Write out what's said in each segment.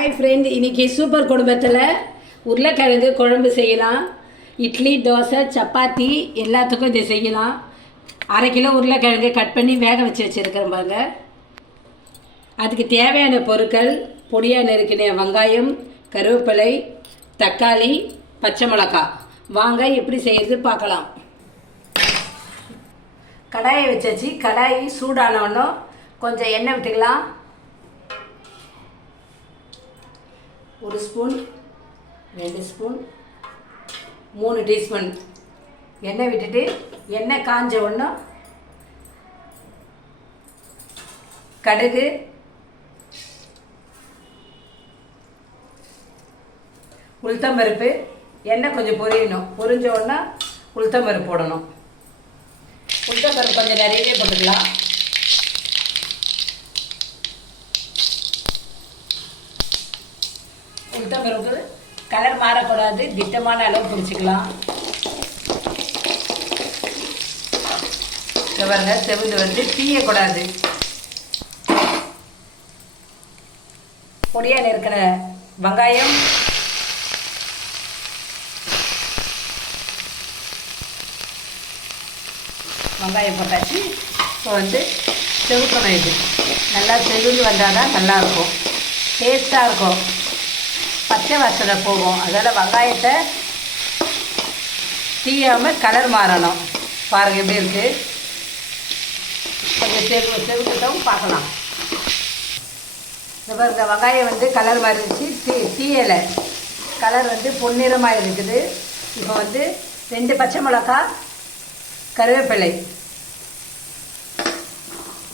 Hi friend இன்னைக்கு super குடும்பத்தில் உருளைக்கிழங்கு குழம்பு செய்யலாம். இட்லி தோசை சப்பாத்தி எல்லாத்துக்கும் இதை செய்யலாம். அரை கிலோ உருளைக்கிழங்கு கட் பண்ணி வேக வச்சு வச்சுருக்கிறேன் பாருங்க. அதுக்கு தேவையான பொருட்கள் பொடியாக நெருக்கின வெங்காயம் கருவேப்பிலை தக்காளி பச்சை மிளகா. வாங்க எப்படி செய்யறது பார்க்கலாம். கடாயை வச்சாச்சு. கடாய் சூடானவொன்னே கொஞ்சம் எண்ணெய் விட்டுக்கலாம். ஒரு ஸ்பூன் ரெண்டு ஸ்பூன் மூணு டீஸ்பூன். எண்ணெய் விட்டுட்டு எண்ணெய் காஞ்ச உடனே கடுகு உளுத்தம்பருப்பு எண்ணெய் கொஞ்சம் பொரியணும். பொரிஞ்ச உடனே உளுத்தம்பருப்பு போடணும். உளுத்தம்பருப்பு கொஞ்சம் நிறையவே போட்டுக்கலாம். உளுத்தம்பருப்பு கலர் மாறக்கூடாது திட்டமான அளவு பிடிச்சிக்கலாம். பாருங்க செவுந்து வந்து தீயக்கூடாது. பொடியாக இருக்கிற வெங்காயம். வெங்காயம் போட்டாச்சு. இப்போ வந்து செவுக்கணும் இது நல்லா செவுந்து வந்தால் தான் நல்லாயிருக்கும் டேஸ்ட்டாக இருக்கும். பச்சை வாசனை போகும். அதனால் வெங்காயத்தை தீயாமல் கலர் மாறணும். பாருங்கள் எப்படி இருக்குது கொஞ்சம் செருவு செவுக்கட்டும் பார்க்கலாம். இந்த பாருங்க வெங்காயம் வந்து கலர் மாறிடுச்சு. தீ தீயலை. கலர் வந்து பொன்னிறமாக இருக்குது. இப்போ வந்து ரெண்டு பச்சை மிளகா கருவேப்பிலை.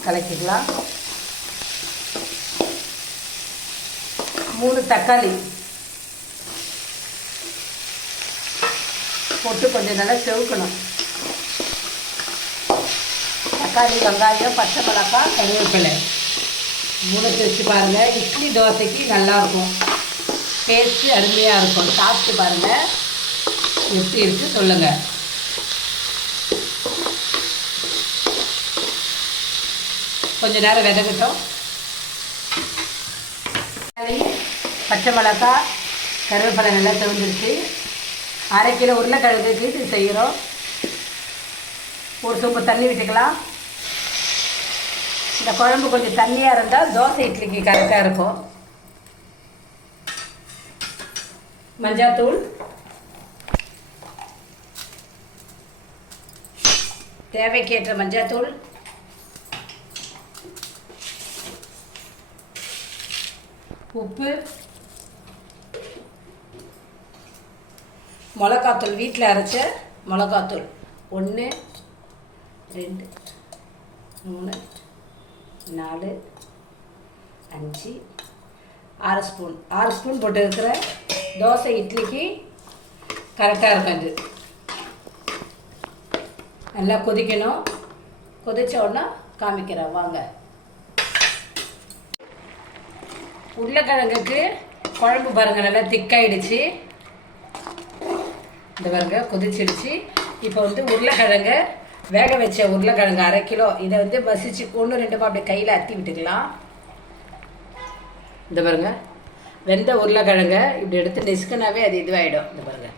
கலக்கிக்கலாம். மூணு தக்காளி. போட்டு கொஞ்சம் நல்லா செவுக்கணும். தக்காளி வெங்காயம் பச்சை மிளகாய் கருவேப்பிலை. மூணு வச்சு பாருங்கள் இட்லி தோசைக்கு நல்லாயிருக்கும் டேஸ்ட்டு அருமையாக இருக்கும். சாப்பிட்டு பாருங்கள் எப்படி இருக்குது சொல்லுங்கள் கொஞ்ச நேரம் விதகட்டும். பச்சை மிளகாய் கருவேப்பிலை நல்லா செவந்துருச்சு. அரை கிலோ உருளைக்கிழங்கு இது செய்கிறோம். ஒரு சொம்பு தண்ணி விட்டுக்கலாம். இந்த குழம்பு கொஞ்சம் தண்ணியாக இருந்தால் தோசை இட்லிக்கு கரெக்டாக இருக்கும். மஞ்சாத்தூள். தேவைக்கேற்ற மஞ்சாத்தூள். உப்பு. மிளகாத்தூள் வீட்டில் அரைச்ச மிளகாத்தூள் ஒன்று ரெண்டு மூணு நாலு அஞ்சு ஆறு ஸ்பூன். ஆறு ஸ்பூன் போட்டு இருக்கிற தோசை இட்லிக்கு கரெக்டாக இருக்கும் இது. நல்லா கொதிக்கணும். கொதித்த உடனே காமிக்கிறேன் வாங்க. உருளைக்கிழங்குக்கு குழம்பு பாருங்க நல்லா திக்காயிடுச்சு இந்த பாருங்க கொதிச்சிடுச்சு இப்போ வந்து உருளைக்கிழங்க வேக வச்ச உருளைக்கிழங்கு அரை கிலோ. இதை வந்து மசிச்சு ஒன்று ரெண்டுமா அப்படியே கையில் அத்தி விட்டுக்கலாம். இந்த பாருங்க வெந்த உருளைக்கிழங்க இப்படி எடுத்து நெசுக்குனாவே அது இதுவாகிடும் இந்த பாருங்க.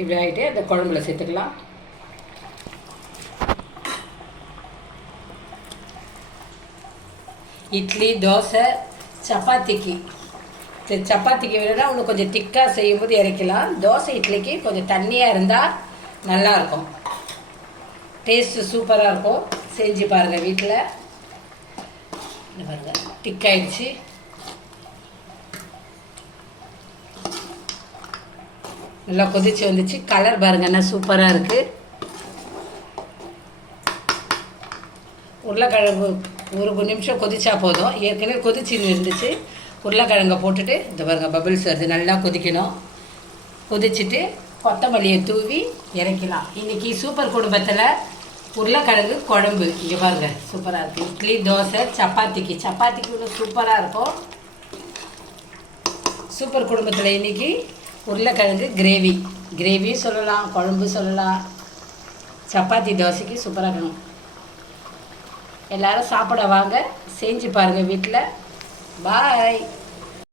இப்படி ஆகிட்டு அந்த குழம்புல சேர்த்துக்கலாம். இட்லி தோசை சப்பாத்திக்கு. சரி, சப்பாத்திக்கு வேணும்னா இன்னும் கொஞ்சம் திக்காக செய்யும்போது இறக்கலாம் தோசை இட்லிக்கு கொஞ்சம் தண்ணியாக இருந்தால் நல்லாயிருக்கும். டேஸ்ட்டு சூப்பராக இருக்கும். செஞ்சு பாருங்கள் வீட்டில் பாருங்கள் திக்காயிடுச்சு நல்லா கொதிச்சு வந்துச்சு. கலர் பாருங்க என்ன சூப்பராக இருக்குது உருளைக்கிழங்கு ஒரு நிமிஷம் கொதிச்சா போதும். ஏற்கனவே கொதிச்சு இருந்துச்சு. உருளைக்கிழங்கை போட்டுட்டு இந்த பாருங்கள் பபிள்ஸ் வருது. நல்லா கொதிக்கணும். கொதிச்சுட்டு கொத்தமல்லியை தூவி இறக்கலாம் இன்றைக்கி சூப்பர் குடும்பத்தில் உருளைக்கிழங்கு குழம்பு. இங்கே பாருங்க சூப்பராக இருக்குது இட்லி தோசை சப்பாத்திக்கு. சப்பாத்திக்கு இன்னும் சூப்பராக இருக்கும். சூப்பர் குடும்பத்தில் இன்றைக்கி உருளைக்கிழங்கு கிரேவி கிரேவி சொல்லலாம் குழம்பு சொல்லலாம். சப்பாத்தி தோசைக்கு சூப்பராக இருக்கணும். எல்லாரும் சாப்பிட வாங்க. செஞ்சு பாருங்கள் வீட்டில் Bye.